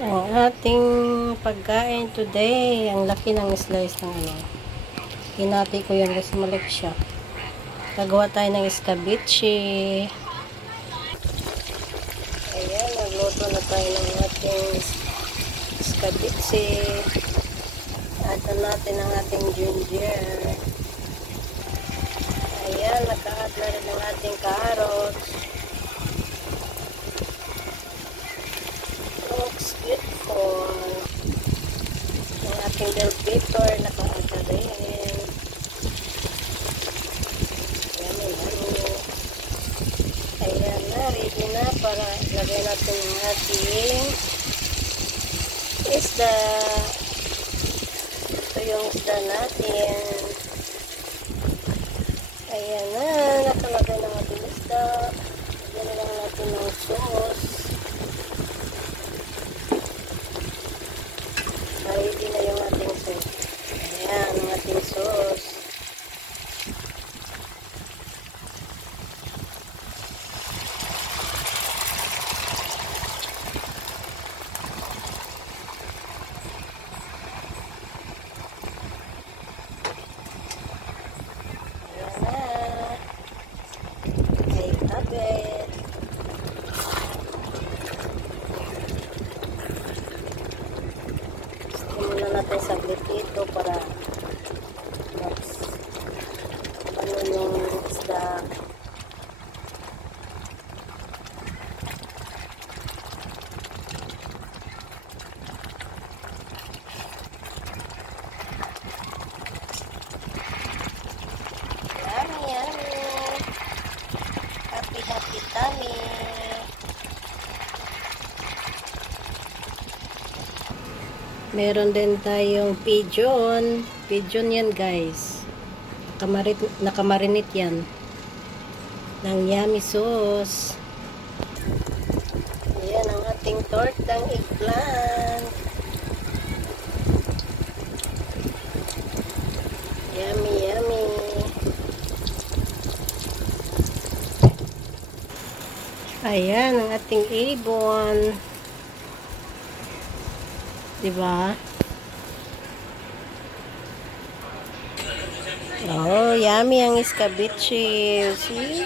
Ang ating pagkain today, ang laki ng slice ng ano. Hinati ko yan kasi malik siya. Gagawa tayo ng escabeche. Ayan, nagluto na tayo ng ating escabeche. Add natin ang ating ginger. Ayan, naka-add na rin ang ating carrots. Looks beautiful. Ang ating bell pepper, naka-add na rin. Ayan na, ready na para lagay natin yung ating isda. Ito yung isda natin. Ayan na, nakalagay ng ating isda. Lagyan na lang natin ng sauce. Ready na yung ating sauce. Ayan, ang ating sauce. Muna natin saglit ito para ano yung isda. Yummy, yummy. Happy, happy tummy. Meron din tayong pigeon. Pigeon yan guys. Nakamarinate yan. Ng yummy sauce. Ayan ang ating tortang eggplant. Yummy, yummy. Ayan ang ating ibon. Diba? Oh, yummy ang escabeche. See?